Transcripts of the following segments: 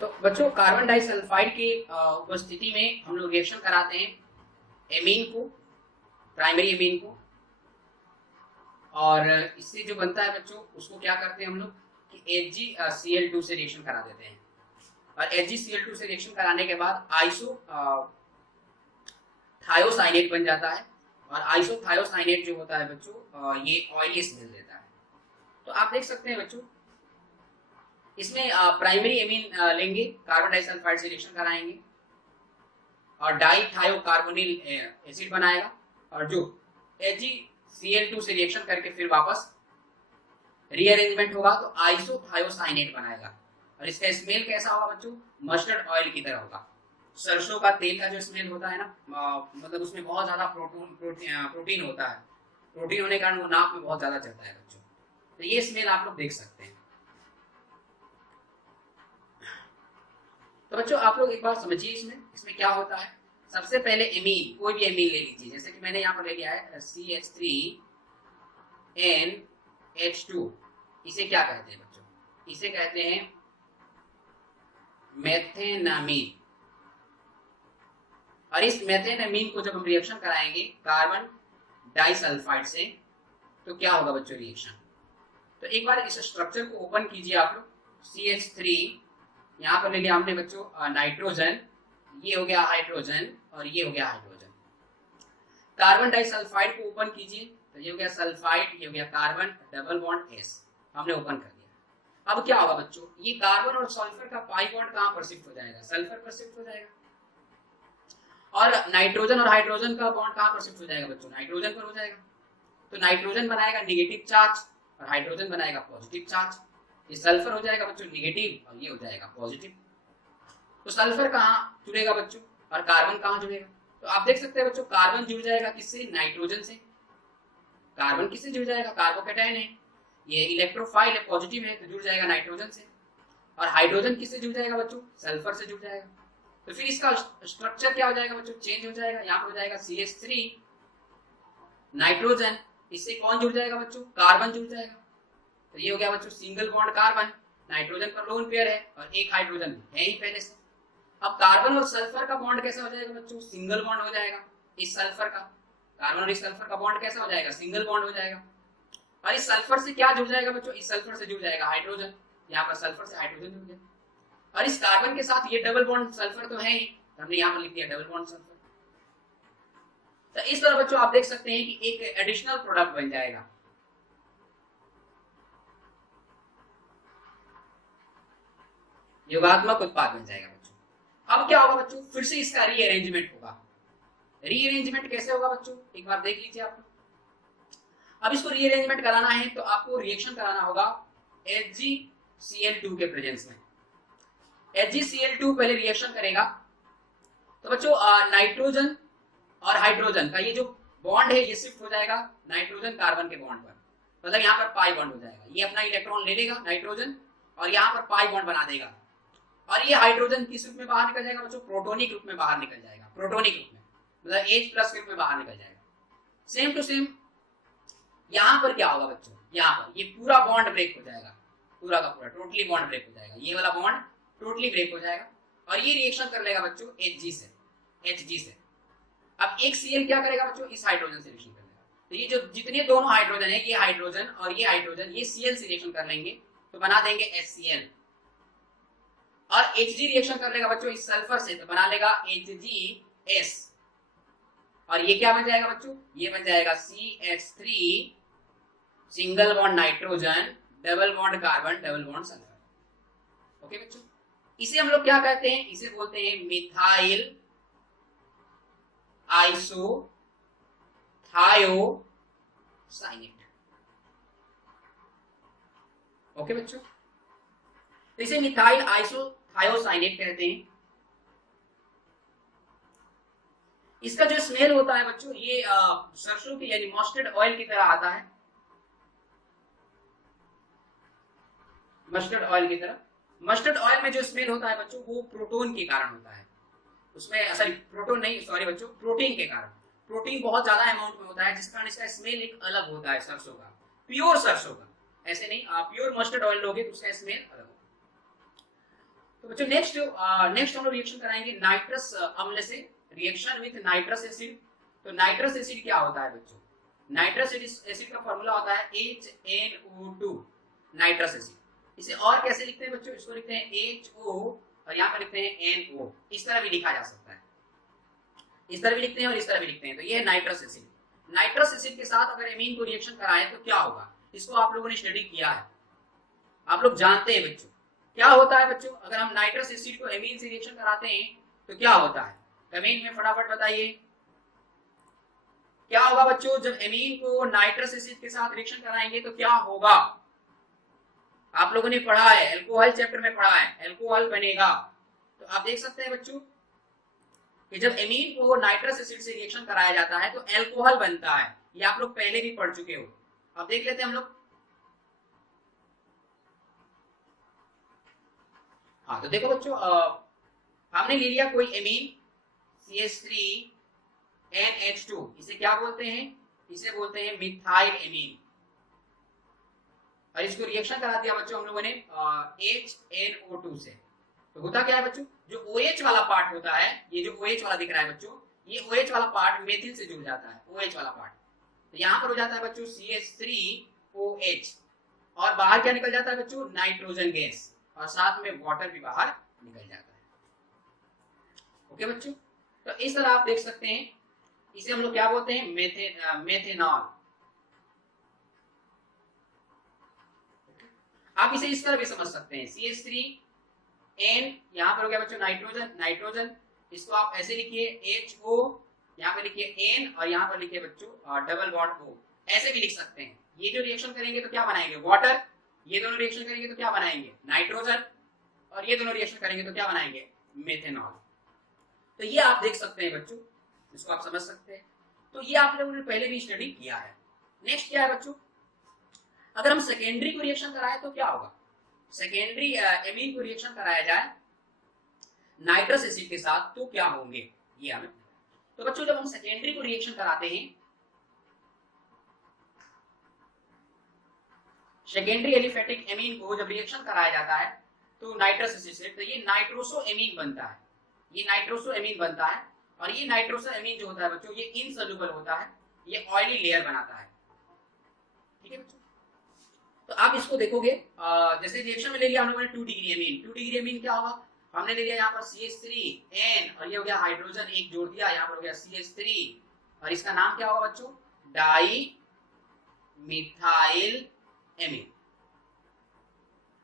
तो बच्चों carbon disulphide की उपस्थिति में हम लोग रिएक्शन कराते हैं एमीन को, प्राइमरी एमीन को, और इससे जो बनता है बच्चों उसको क्या करते हैं हम लोग कि HgCl2 से रिएक्शन करा देते हैं। और HgCl2 से रिएक्शन कराने के बाद आइसो थायोसाइनेट बन जाता है। और आइसोथायोसाइनेट जो होता है बच्चों ये ऑयली स्मेल देता है। तो आप देख सकते हैं बच्चों इसमें प्राइमरी एमीन लेंगे, कार्बन डाइसल्फाइड से रिएक्शन कराएंगे और डाइथायोकार्बोनिल एसिड बनाएगा, और जो HgCl2 से रिएक्शन करके फिर वापस रीअरेंजमेंट होगा तो आइसोथायोसाइनेट बनाएगा। और इसका स्मेल कैसा होगा बच्चों? मस्टर्ड ऑयल की तरह होगा। सरसों का तेल का जो स्मेल होता है ना, मतलब उसमें बहुत ज्यादा प्रोटीन होता है। प्रोटीन होने के कारण वो नाक में बहुत ज्यादा चलता है बच्चों। तो ये स्मेल आप लोग देख सकते हैं। तो बच्चों आप लोग एक बार समझिए इसमें क्या होता है। सबसे पहले एमीन, कोई भी एमीन ले लीजिए, जैसे कि मैंने यहाँ पर ले लिया है CH3NH2। इसे क्या कहते हैं बच्चों? इसे कहते हैं मेथेनामीन। और इस मेथेनामीन को जब हम रिएक्शन कराएंगे कार्बन डाइसल्फाइड से तो क्या होगा बच्चों रिएक्शन? तो एक बार इस स्ट्रक्चर को ओपन कीजिए आप लोग। CH3 यहाँ पर ले लिया हमने बच्चों नाइट्रोजन, ये हो गया हाइड्रोजन और ये हो गया हाइड्रोजन। कार्बन डाइसल्फाइड को ओपन कीजिए तो ये हो गया सल्फाइड, ये हो गया कार्बन, डबल बॉन्ड S हमने ओपन कर दिया। अब क्या होगा बच्चों? ये कार्बन और सल्फर का पाई बॉन्ड कहां पर शिफ्ट हो जाएगा? सल्फर पर शिफ्ट हो जाएगा। और नाइट्रोजन और हाइड्रोजन का बॉन्ड कहां पर शिफ्ट हो जाएगा बच्चों? नाइट्रोजन पर हो जाएगा। तो नाइट्रोजन बनाएगा नेगेटिव चार्ज और हाइड्रोजन बनाएगा पॉजिटिव चार्ज। ये सल्फर हो जाएगा बच्चों नेगेटिव और ये हो जाएगा पॉजिटिव। तो सल्फर कहां जुड़ेगा बच्चों और कार्बन कहां जुड़ेगा? तो आप देख सकते हैं बच्चों कार्बन जुड़ जाएगा किससे? नाइट्रोजन से। कार्बन किससे जुड़ जाएगा? कार्बोकैटायन है, ये इलेक्ट्रोफाइल है, पॉजिटिव है, तो जुड़ जाएगा नाइट्रोजन से। और हाइड्रोजन किससे जुड़ जाएगा बच्चों? सल्फर से जुड़ जाएगा। तो फिर इसका स्ट्रक्चर क्या हो जाएगा बच्चों? चेंज हो जाएगा। यहाँ पर हो जाएगा CH3 नाइट्रोजन, इससे कौन जुड़ जाएगा बच्चों? कार्बन जुड़ जाएगा। तो ये हो गया बच्चों सिंगल बॉन्ड कार्बन, नाइट्रोजन पर लोन पेयर है और एक हाइड्रोजन है ही पहले से। अब कार्बन और सल्फर का बॉन्ड कैसा हो जाएगा बच्चों? सिंगल बॉन्ड हो जाएगा। इस सल्फर का, कार्बन और इस सल्फर का बॉन्ड कैसा हो जाएगा? सिंगल बॉन्ड हो जाएगा। और इस सल्फर से क्या जुड़ जाएगा बच्चों? इस सल्फर से जुड़ जाएगा हाइड्रोजन। यहाँ पर सल्फर से हाइड्रोजन जुड़ गया। और इस कार्बन के साथ ये डबल बॉन्ड सल्फर तो है ही, हमने यहाँ पर लिख दिया डबल बॉन्ड सल्फर। तो इस तरह बच्चों आप देख सकते हैं कि एक एडिशनल प्रोडक्ट बन जाएगा। योगात्मक उत्पाद बन जाएगा बच्चों। अब क्या होगा बच्चों? फिर से इसका रीअरेंजमेंट होगा। रीअरेंजमेंट कैसे होगा बच्चों? एक बार देख लीजिए आप। अब इसको रीअरेंजमेंट कराना है तो आपको रिएक्शन कराना होगा HgCl2 के प्रेजेंस में। HgCl2 पहले रिएक्शन करेगा तो बच्चों नाइट्रोजन और हाइड्रोजन का ये जो बॉन्ड है ये शिफ्ट हो जाएगा नाइट्रोजन कार्बन के बॉन्ड पर। मतलब यहाँ पर पाई बॉन्ड हो जाएगा। ये अपना इलेक्ट्रॉन ले लेगा नाइट्रोजन और यहाँ पर पाई बॉन्ड बना देगा। और ये हाइड्रोजन किस रूप में बाहर निकल जाएगा बच्चों? प्रोटोनिक रूप में बाहर निकल जाएगा। प्रोटोनिक रूप में मतलब H+ के रूप में बाहर निकल जाएगा। सेम टू सेम यहाँ पर क्या होगा बच्चों? यहाँ पर ये पूरा बॉन्ड ब्रेक हो जाएगा, पूरा का पूरा टोटली बॉन्ड ब्रेक हो जाएगा। ये वाला बॉन्ड टोटली ब्रेक हो जाएगा और ये रिएक्शन कर लेगा बच्चों Hg से। अब एक Cl क्या करेगा बच्चों? इस हाइड्रोजन से रिएक्शन कर लेगा। तो ये जो जितने दोनों हाइड्रोजन है, ये हाइड्रोजन और ये हाइड्रोजन, ये Cl से रिएक्शन कर लेंगे तो बना देंगे HCl। और Hg रिएक्शन कर लेगा बच्चों इस सल्फर से तो बना लेगा HgS। और ये क्या बन जाएगा बच्चों? ये बन जाएगा CH3 single bond nitrogen, double bond carbon, double bond sulphur. Okay बच्चों, इसे हम लोग क्या कहते हैं? इसे बोलते हैं मिथाइल आइसोथायोसाइनेट। ओके बच्चों, तो इसे मिथाइल आइसोथायोसाइनेट कहते हैं। इसका जो स्मेल होता है बच्चों ये सरसों की यानी मस्टर्ड ऑयल की तरह आता है। मस्टर्ड ऑयल की तरह। मस्टर्ड ऑयल में जो स्मेल होता है बच्चों वो प्रोटोन के कारण होता है। उसमें सॉरी प्रोटोन नहीं, सॉरी बच्चों, प्रोटीन के कारण। प्रोटीन बहुत ज्यादा अमाउंट में होता है जिस कारण इसका स्मेल एक अलग होता है सरसों का, प्योर सरसों का। ऐसे नहीं, आप प्योर मस्टर्ड ऑयल लोगे तो उसका स्मेल अलग होगा। तो बच्चों नेक्स्ट हम लोग रिएक्शन कराएंगे नाइट्रस अम्ल से, रिएक्शन विथ नाइट्रस एसिड। तो नाइट्रस एसिड क्या होता है बच्चों? नाइट्रस एसिड का फॉर्मूला होता है HNO2 नाइट्रस एसिड। इसे और कैसे लिखते हैं बच्चों? इसको लिखते हैं HO और यहाँ पर लिखते हैं NO। इस तरह भी लिखा जा सकता है, इस तरह भी लिखते हैं और इस तरह भी लिखते हैं। तो ये है नाइट्रस एसिड। नाइट्रस एसिड के साथ अगर एमीन को रिएक्शन कराएं तो क्या होगा? इसको आप लोगों ने स्टडी किया है, आप लोग जानते हैं बच्चों क्या होता है। बच्चों अगर हम नाइट्रस एसिड को एमीन से रिएक्शन कराते हैं तो क्या होता है? कमेंट में फटाफट बताइए क्या होगा बच्चों? जब एमीन को नाइट्रस एसिड के साथ रिएक्शन कराएंगे तो क्या होगा? आप लोगों ने पढ़ा है, अल्कोहल चैप्टर में पढ़ा है, अल्कोहल बनेगा। तो आप देख सकते हैं बच्चों कि जब एमीन को नाइट्रस एसिड से रिएक्शन कराया जाता है तो अल्कोहल बनता है। ये आप लोग पहले भी पढ़ चुके हो। अब देख लेते हैं हम लोग। हाँ तो देखो बच्चों, हमने ले लिया कोई एमीन CH3NH2, इसे क्या बोलते हैं? इसे बोलते हैं मिथाइल एमीन। और इसको रिएक्शन करा दिया बच्चों हम लोगों ने HNO2 से। तो होता क्या है बच्चों? जो OH वाला पार्ट होता है, ये जो OH वाला दिख रहा है बच्चों, ये OH वाला पार्ट मेथिल से जुड़ जाता है, OH वाला पार्ट। तो यहाँ पर हो जाता है बच्चों CH3OH और बाहर क्या निकल जाता है बच्चों? नाइट्रोजन गैस, और साथ में वाटर भी बाहर निकल जाता है। ओके बच्चों, तो इस तरह आप देख सकते हैं। इसे हम लोग क्या बोलते हैं? मेथेनॉल। आप इसे इस तरह भी समझ सकते हैं, CH3N, यहाँ पर हो गया बच्चों नाइट्रोजन। इसको आप ऐसे लिखिए HO, यहाँ पे लिखिए N और यहाँ पर लिखिए बच्चों डबल बॉन्ड O। ऐसे भी लिख सकते हैं। ये जो रिएक्शन करेंगे तो क्या बनाएंगे? वाटर। ये दोनों रिएक्शन करेंगे तो क्या बनाएंगे? नाइट्रोजन। और ये दोनों रिएक्शन करेंगे तो क्या बनाएंगे? मेथेनॉल। तो ये आप देख सकते हैं बच्चों, इसको आप समझ सकते हैं। तो ये आप लोगों ने पहले भी स्टडी किया है। नेक्स्ट क्या है बच्चों? अगर हम सेकेंडरी को रिएक्शन कराएं तो क्या होगा? सेकेंडरी एमीन को रिएक्शन कराया जाए नाइट्रस एसिड के साथ तो क्या होंगे? ये हमें। तो बच्चों जब हम सेकेंडरी को रिएक्शन कराते हैं, सेकेंडरी एलिफेटिक एमीन को जब रिएक्शन कराया जाता है तो नाइट्रस एसिड से, तो ये नाइट्रोसो एमीन बनता है। ये नाइट्रोसो एमीन बनता है और ये नाइट्रोसो एमीन जो होता है बच्चों, ये इनसोल्यूबल होता है, ये ऑयली लेयर बनाता है। ठीक है बच्चों, तो आप इसको देखोगे, जैसे रिएक्शन में ले लिया हम लोगों ने 2 डिग्री एमीन। 2 डिग्री एमीन क्या होगा? हमने ले लिया यहाँ पर CH3N और ये हो गया हाइड्रोजन एक जोड़ दिया, यहाँ पर हो गया CH3 और इसका नाम क्या होगा बच्चों? Di methyl amine.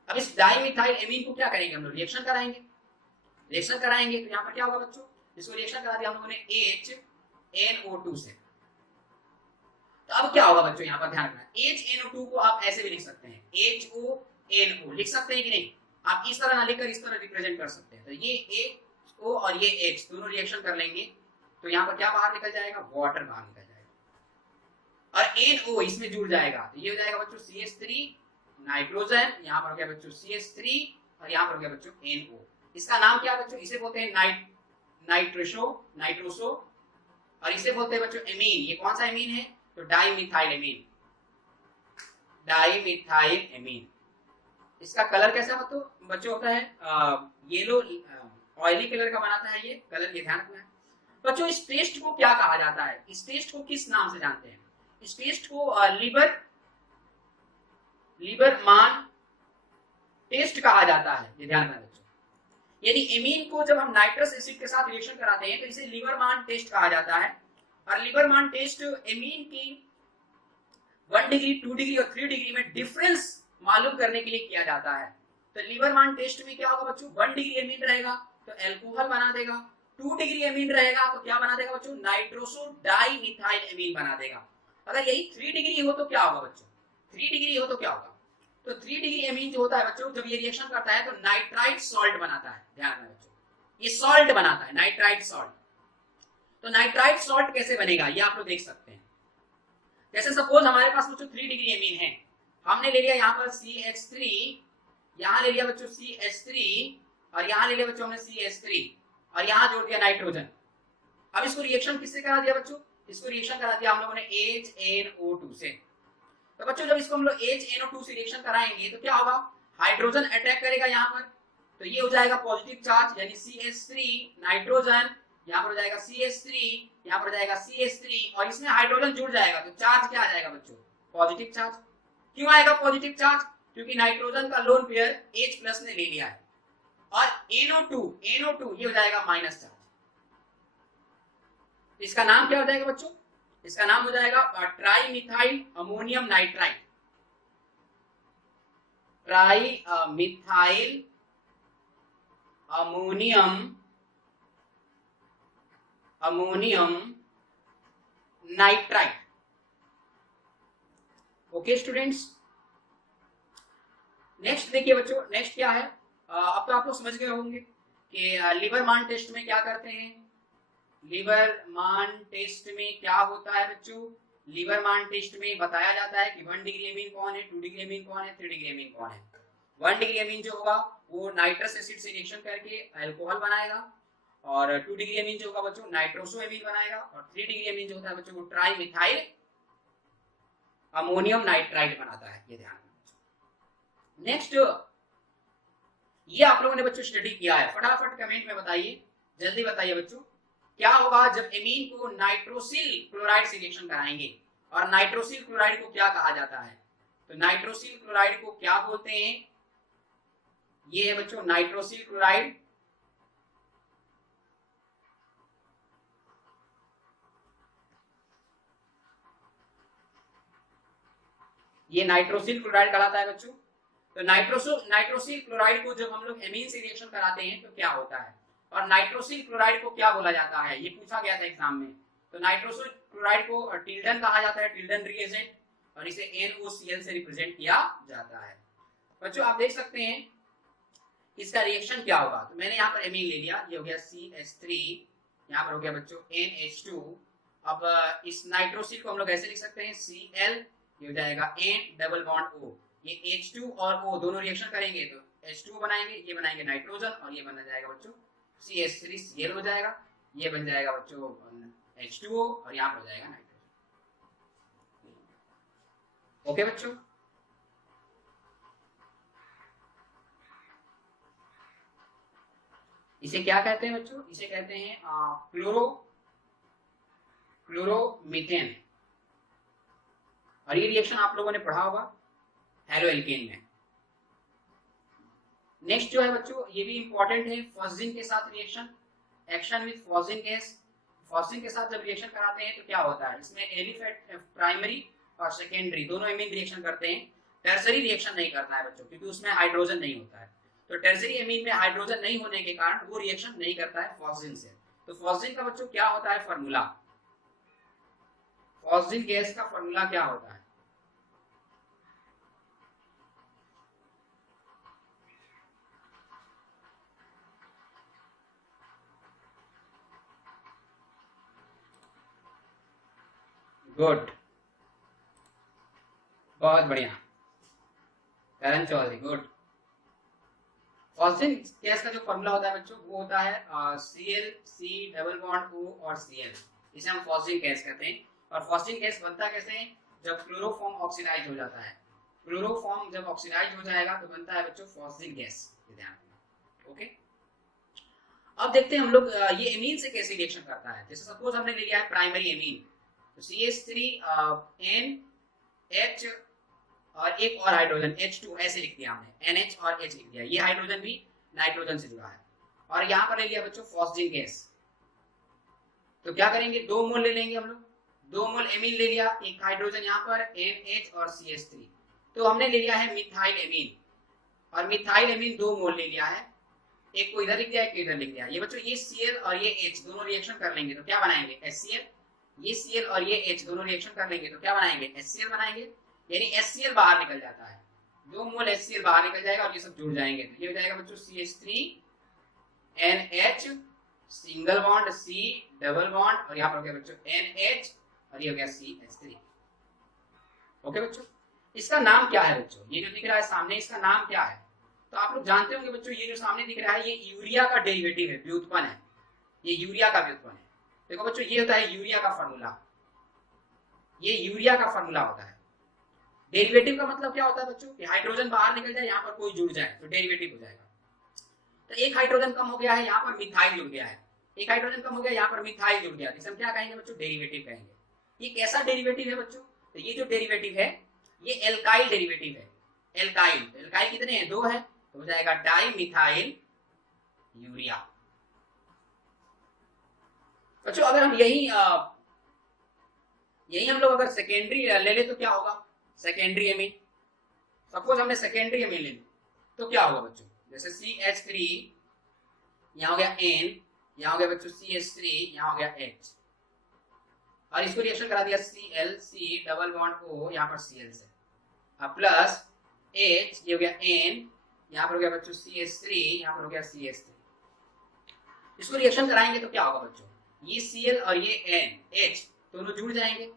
अब इस डाई मिथाइल एमीन को क्या करेंगे हम लोग? रिएक्शन कराएंगे। रिएक्शन कराएंगे तो यहाँ पर क्या होगा बच्चों? इसको रिएक्शन करा दिया हम लोगों ने HNO2 से। तो अब क्या होगा बच्चों? यहाँ पर ध्यान रखना, HNO2 को आप ऐसे भी लिख सकते हैं, HONO लिख सकते हैं कि नहीं? आप इस तरह ना लिखकर इस तरह रिप्रेजेंट कर सकते हैं। तो ये HO और ये H दोनों रिएक्शन कर लेंगे तो यहाँ पर क्या बाहर निकल जाएगा? वाटर बाहर निकल जाएगा और NO इसमें जुड़ जाएगा। तो ये हो जाएगा बच्चों CH3 नाइट्रोजन, यहाँ पर हो गया बच्चों CH3 और यहाँ पर हो गया बच्चों NO। इसका नाम क्या है बच्चों? इसे बोलते हैं नाइट्रोसो और इसे बोलते हैं बच्चों एमीन। ये कौन सा एमीन है? तो डाइमिथाइल एमीन। Dimethyl amine. इसका कलर कैसा बच्चों होता है? येलो ऑयली कलर का बनाता है ये कलर, ये ध्यान रखना है बच्चों। इस टेस्ट को क्या कहा जाता है? इस टेस्ट को किस नाम से जानते हैं? इस टेस्ट को लीबर मान टेस्ट कहा जाता है। ये ध्यान रखना बच्चों। यदि एमीन को जब हम नाइट्रस एसिड के साथ रिएक्शन कराते हैं तो इसे लीबरमान टेस्ट कहा जाता है। और लीबरमान टेस्ट एमीन की 1 डिग्री, 2 डिग्री और 3 डिग्री में डिफरेंस मालूम करने के लिए किया जाता है। तो लीबरमान टेस्ट में क्या होगा बच्चों? 1 डिग्री एमीन रहेगा तो अल्कोहल बना देगा, 2 डिग्री एमीन रहेगा तो क्या बना देगा बच्चों? नाइट्रोसो डाइमिथाइल एमीन बना देगा। अगर यही 3 डिग्री हो तो क्या होगा बच्चों? 3 डिग्री हो तो क्या होगा? तो 3 डिग्री एमीन जो होता है बच्चों, जब ये रिएक्शन करता है तो नाइट्राइट सॉल्ट बनाता है। ध्यान रखना बच्चों, ये सॉल्ट बनाता है, नाइट्राइट सॉल्ट। तो नाइट्राइट सॉल्ट कैसे बनेगा ये आप लोग देख सकते हैं। जैसे सपोज हमारे पास बच्चों 3 डिग्री एमीन है, हमने ले लिया यहाँ पर CH3, यहाँ ले लिया बच्चों CH3 और यहाँ ले लिया बच्चों हमने CH3 और यहाँ जोड़ दिया नाइट्रोजन। अब इसको रिएक्शन किससे करा दिया बच्चों? इसको रिएक्शन करा दिया हम लोगों ने HNO2 से। तो बच्चों जब इसको हम लोग HNO2 से रिएक्शन कराएंगे तो क्या होगा? हाइड्रोजन अटैक करेगा यहाँ पर तो ये हो जाएगा पॉजिटिव चार्ज, यानी CH3 नाइट्रोजन, यहाँ पर हो जाएगा CH3, यहाँ पर हो जाएगा CH3 और इसमें हाइड्रोजन जुड़ जाएगा, तो चार्ज क्या आ जाएगा बच्चों? Positive charge. क्यों आएगा पॉजिटिव चार्ज? क्योंकि नाइट्रोजन का लोन पेयर H+ ने ले लिया है, और NO2 ये हो जाएगा माइनस चार्ज। इसका नाम क्या हो जाएगा बच्चों? इसका नाम हो जाएगा trimethyl ammonium nitride. Trimethyl ammonium nitride. Okay students, next देखिए बच्चों, नेक्स्ट क्या है? अब तो आप लोग समझ गए होंगे कि लीवरमान टेस्ट में क्या करते हैं। लीवरमान टेस्ट में क्या होता है बच्चों? लीवरमान टेस्ट में बताया जाता है कि 1 डिग्री अमीन कौन है, 2 डिग्री अमीन कौन है, 3 डिग्री अमीन कौन है। 1 डिग्री अमीन जो होगा वो नाइट्रस एसिड से रिएक्शन करके अल्कोहल बनाएगा, और 2 डिग्री अमीन जो होगा बच्चों नाइट्रोसो अमीन बनाएगा, और 3 डिग्री अमीन जो होता है बच्चों वो ट्राइमिथाइल अमोनियम नाइट्राइड बनाता है। ये ध्यान रखना। नेक्स्ट, ये आप लोगों ने बच्चों स्टडी किया है, फटाफट कमेंट में बताइए, जल्दी बताइए बच्चों, क्या होगा जब एमीन को नाइट्रोसिल क्लोराइड से रिएक्शन कराएंगे? और नाइट्रोसिल क्लोराइड को क्या कहा जाता है? तो नाइट्रोसिल क्लोराइड को क्या बोलते हैं? ये है बच्चों नाइट्रोसिल क्लोराइड। ये नाइट्रोसिल क्लोराइड कहलाता है बच्चों। तो नाइट्रोसिल क्लोराइड को जब हम लोग एमीन से रिएक्शन कराते हैं तो क्या होता है? और नाइट्रोसिल क्लोराइड को क्या बोला जाता है? ये पूछा गया था एग्जाम में। तो नाइट्रोसिल क्लोराइड को टिल्डन कहा जाता है, टिल्डन रिएजेंट, और इसे NOCl से रिप्रेजेंट किया जाता है। बच्चों आप देख सकते हैं इसका रिएक्शन क्या होगा। तो मैंने यहाँ पर एमीन ले लिया, ये हो गया CH3, यहाँ पर हो गया बच्चों NH2। अब इस नाइट्रोसिल को हम लोग ऐसे लिख सकते हैं Cl, ये हो जाएगा N डबल बॉन्ड O। ये H2 और O दोनों रिएक्शन करेंगे तो H2 बनाएंगे, ये बनाएंगे नाइट्रोजन, और ये बन जाएगा बच्चों CH3Cl हो जाएगा, ये बन जाएगा बच्चों H2O, और यहाँ पर हो जाएगा नाइट्रोजन। ओके बच्चों, इसे क्या कहते हैं बच्चों? इसे कहते हैं क्लोरोमीथेन, और ये रिएक्शन आप लोगों ने पढ़ा होगा हेलोएल्केन में। नेक्स्ट जो है बच्चों, ये भी इंपॉर्टेंट है, फॉस्जिन के साथ reaction, action with phosgene gas. Phosgene के साथ जब रिएक्शन कराते हैं तो क्या होता है? इसमें एलिफेट प्राइमरी और सेकेंडरी दोनों एमीन रिएक्शन करते हैं, टर्सरी रिएक्शन नहीं करना है बच्चों, क्योंकि उसमें हाइड्रोजन नहीं होता है। तो टर्सरी एमीन में हाइड्रोजन नहीं होने के कारण वो रिएक्शन नहीं करता है फॉस्जिन से। तो फॉस्जिन का बच्चों क्या होता है फॉर्मूला? फॉस्जिन गैस का फॉर्मूला क्या होता है? गुड, बहुत बढ़िया करण चौधरी, गुड। फॉस्जिन गैस का जो फॉर्मूला होता है बच्चों वो होता है Cl, C double bond O और Cl, इसे हम फॉस्जिन गैस कहते हैं। और फॉस्जिन गैस बनता कैसे है? जब क्लोरोफॉर्म ऑक्सीडाइज हो जाता है। क्लोरोफॉर्म जब ऑक्सीडाइज हो जाएगा तो बनता है बच्चों फॉस्जिन गैस, ध्यान रखना। ओके, अब देखते हैं हम लोग ये एमीन से कैसे रिएक्शन करता है। जैसे सपोज हमने ले लिया है प्राइमरी एमीन, तो CH3NH और एक और हाइड्रोजन H2 ऐसे लिख दिया हमने, NH और H लिख दिया, ये हाइड्रोजन भी नाइट्रोजन से जुड़ा है। और यहाँ पर ले लिया बच्चों फॉस्जिन गैस, तो क्या करेंगे? 2 मोल ले लेंगे हम लोग, 2 मोल एमीन ले लिया, एक हाइड्रोजन यहाँ पर NH और CH3, तो हमने ले लिया है मिथाइल एमीन, और मिथाइल एमीन 2 मोल ले लिया है, एक को इधर लिख दिया, एक इधर लिख दिया। ये बच्चों ये Cl और ये H दोनों रिएक्शन कर लेंगे तो क्या बनाएंगे? HCl। ये Cl और ये H दोनों रिएक्शन कर लेंगे तो क्या बनाएंगे? HCl बनाएंगे, यानी HCl बाहर निकल जाता है, 2 मोल HCl बाहर निकल जाएगा और ये सब जुड़ जाएंगे, तो ये हो जाएगा बच्चों CH3NH single bond C double bond, और यहाँ पर हो गया बच्चों NH, और ये हो गया CH3। ओके बच्चों, इसका नाम क्या है बच्चों? ये जो दिख रहा है सामने, इसका नाम क्या है? तो आप लोग जानते होंगे बच्चों, ये जो सामने दिख रहा है ये यूरिया का डेरिवेटिव है, व्युत्पन्न है, ये यूरिया का व्युत्पन्न है। देखो बच्चों, ये होता है यूरिया का फॉर्मूला, ये यूरिया का फॉर्मूला होता है। डेरिवेटिव का मतलब क्या होता है बच्चों? कि हाइड्रोजन बाहर निकल जाए, यहाँ पर कोई जुड़ जाए तो डेरिवेटिव हो जाएगा। तो एक हाइड्रोजन कम हो गया है, यहाँ पर मिथाइल जुड़ गया है, एक हाइड्रोजन कम हो गया, यहाँ पर मिथाइल जुड़ गया, तो हम क्या कहेंगे बच्चों, डेरिवेटिव कहेंगे। ये कैसा डेरिवेटिव है बच्चों, तो ये जो डेरिवेटिव है ये एल्काइल डेरिवेटिव है। एल्काइल, एल्काइल कितने हैं, 2 है, तो हो जाएगा डाई मिथाइल यूरिया। बच्चों अगर हम यही हम लोग अगर सेकेंडरी ले ले तो क्या होगा, सेकेंडरी एमीन, सपोज हमने सेकेंडरी एमीन ले ली तो क्या होगा बच्चों, जैसे CH3 यहाँ हो गया N, यहाँ हो गया बच्चों CH3, यहाँ हो गया H, और इसको रिएक्शन करा दिया Cl, C double bond O यहाँ पर Cl से, अब प्लस H, ये हो गया N, यहाँ पर हो गया बच्चों CH3, यहाँ पर हो गया CH3, इसको रिएक्शन कराएंगे तो क्या होगा बच्चों, ये Cl और ये N H दोनों जुड़ जाएंगे,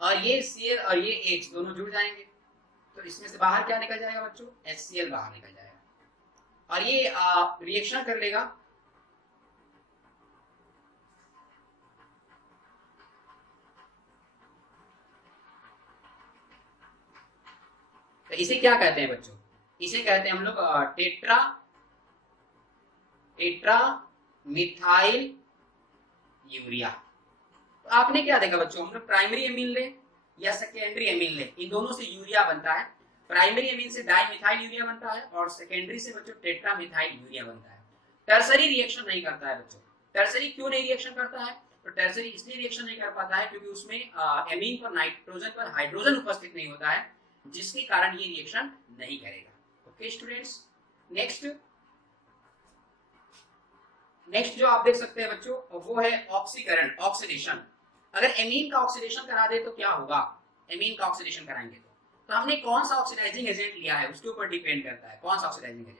और ये Cl और ये H दोनों जुड़ जाएंगे, तो इसमें से बाहर क्या निकल जाएगा बच्चों, HCl बाहर निकल जाएगा, और ये रिएक्शन कर लेगा तो इसे क्या कहते हैं बच्चों, इसे कहते हैं हम लोग टेट्रा मिथाइल यूरिया। तो आपने क्या देखा बच्चों, हम लोग प्राइमरी एमीन ले या सेकेंडरी एमीन ले, इन दोनों से यूरिया बनता है। प्राइमरी एमीन से डाई मिथाइल यूरिया बनता है और सेकेंडरी से बच्चों टेट्रा मिथाइल यूरिया बनता है। टर्सरी रिएक्शन नहीं करता है बच्चों। टर्सरी क्यों नहीं रिएक्शन करता है, तो टर्सरी इसलिए रिएक्शन नहीं कर पाता है क्योंकि उसमें एमीन पर नाइट्रोजन पर हाइड्रोजन उपस्थित नहीं होता है, जिसके कारण ये रिएक्शन नहीं करेगा। ओके स्टूडेंट्स, नेक्स्ट जो आप देख सकते हैं बच्चों वो है ऑक्सीकरण, ऑक्सीडेशन। अगर एमीन का ऑक्सीडेशन करा दे तो क्या होगा, एमीन का ऑक्सीडेशन कराएंगे तो हमने कौन सा ऑक्सीडाइजिंग एजेंट लिया है उसके ऊपर डिपेंड करता है, कौन सा ऑक्सीडाइजिंग एजेंट।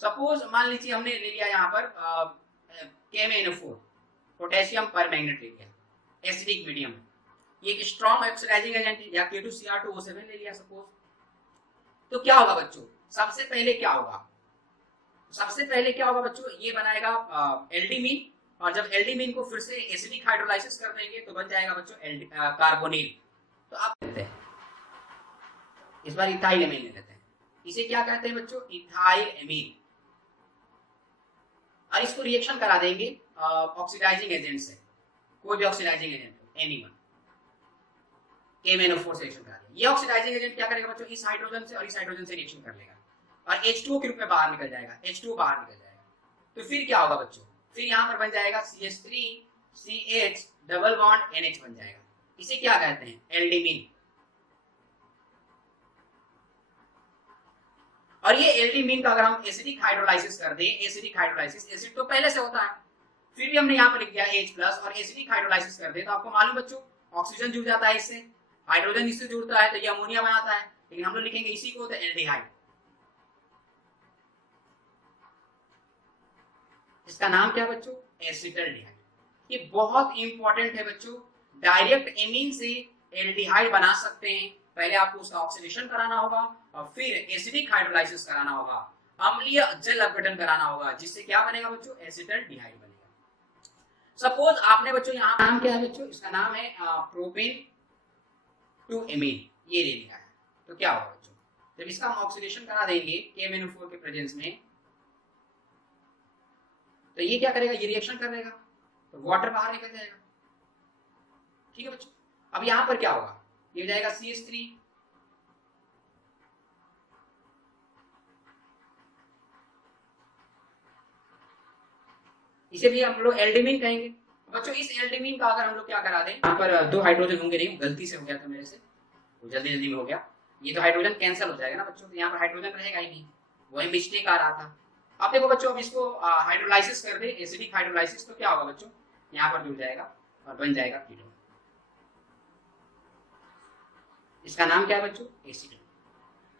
सपोज मान लीजिए हमने ले लिया यहाँ पर KMnO4 पोटेशियम परमैंगनेट ले लिया एसिडिक मीडियम, ये एक स्ट्रॉन्ग ऑक्सीडाइजिंग एजेंट है, या K2Cr2O7 ले लिया सपोज, तो क्या होगा बच्चों, सबसे पहले क्या होगा, बच्चों ये बनाएगा एल्डिमीन, और जब एल्डिमीन को फिर से एसिडिक हाइड्रोलाइसिस कर देंगे तो बन जाएगा बच्चों कार्बोनिल। तो आप कहते हैं इस बार इथाइल एमीन ले लेते हैं, इसे क्या कहते हैं बच्चों, इथाइल एमीन, और इसको रिएक्शन करा देंगे ऑक्सीडाइजिंग एजेंट से, कोई भी ऑक्सीडाइजिंग एजेंट एनीवन, KMnO4 से रिएक्शन करा देंगे। ये ऑक्सीडाइजिंग एजेंट क्या करेगा बच्चों, इस हाइड्रोजन से और इस हाइड्रोजन से रिएक्शन कर लेगा और H2O के रूप में बाहर निकल जाएगा, H2O बाहर निकल जाएगा, तो फिर क्या होगा बच्चों, फिर यहाँ पर बन जाएगा CH3 CH double bond NH बन जाएगा, इसे क्या कहते हैं, एल्डिमीन। और ये एल्डिमीन का अगर हम एसिडिक हाइड्रोलाइसिस कर दें, एसिडिक हाइड्रोलाइसिस, एसिड तो पहले से होता है, फिर भी हमने यहाँ पर लिख दिया H+ और एसिडिक हाइड्रोलाइसिस कर दें तो आपको मालूम बच्चों ऑक्सीजन जुड़ जाता है इससे, हाइड्रोजन इससे जुड़ता है तो ये अमोनिया बनाता है, लेकिन हम लोग लिखेंगे इसी को तो एल्डिहाइड, इसका नाम क्या है बच्चों, एसिटल्डिहाइड। ये बहुत इंपॉर्टेंट है बच्चों, डायरेक्ट एमीन से एल्डिहाइड बना सकते हैं, पहले आपको उसका ऑक्सीडेशन कराना होगा और फिर एसिडिक हाइड्रोलाइसिस कराना होगा, अम्लीय जल अपघटन कराना होगा, जिससे क्या बनेगा बच्चों, एसिटल्डिहाइड बनेगा। सपोज आपने बच्चों यहाँ नाम क्या है बच्चों, इसका नाम है प्रोपेन टू एमीन, ये ले लिया है, तो क्या होगा बच्चों, जब इसका हम ऑक्सीडेशन करा देंगे KMnO4 के प्रेजेंस में, तो ये क्या करेगा, ये रिएक्शन करेगा तो वाटर बाहर निकल जाएगा, ठीक है बच्चों। अब यहां पर क्या होगा, ये हो जाएगा CH3, इसे भी हम लोग एल्डिमीन कहेंगे बच्चों। इस एल्डिमीन का अगर हम लोग क्या करा दें, यहाँ पर 2 हाइड्रोजन होंगे, नहीं गलती से हो गया था मेरे से, वो जल्दी में हो गया, ये तो हाइड्रोजन कैंसिल हो जाएगा ना बच्चों, तो यहाँ पर हाइड्रोजन रहेगा ही नहीं, वही मिस्टेक आ रहा था। अब देखो बच्चों, अब इसको हाइड्रोलाइसिस कर दे, एसिडिक हाइड्रोलाइसिस, तो क्या होगा बच्चों, यहाँ पर जुड़ जाएगा और बन जाएगा कीटोन, इसका नाम क्या है बच्चों, एसिटोन।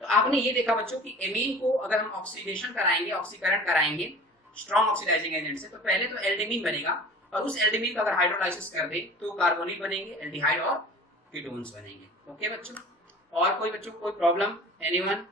तो आपने ये देखा बच्चों कि एमीन को अगर हम ऑक्सीडेशन कराएंगे, ऑक्सीकरण कराएंगे स्ट्रॉन्ग ऑक्सीडाइजिंग एजेंट से, तो पहले तो एल्डिमीन बनेगा और उस एल्डिमीन का अगर हाइड्रोलाइसिस कर दे तो कार्बोनिल बनेंगे, एल्डिहाइड और कीटोन्स बनेंगे। ओके बच्चों, और कोई बच्चों कोई प्रॉब्लम, एनीवन?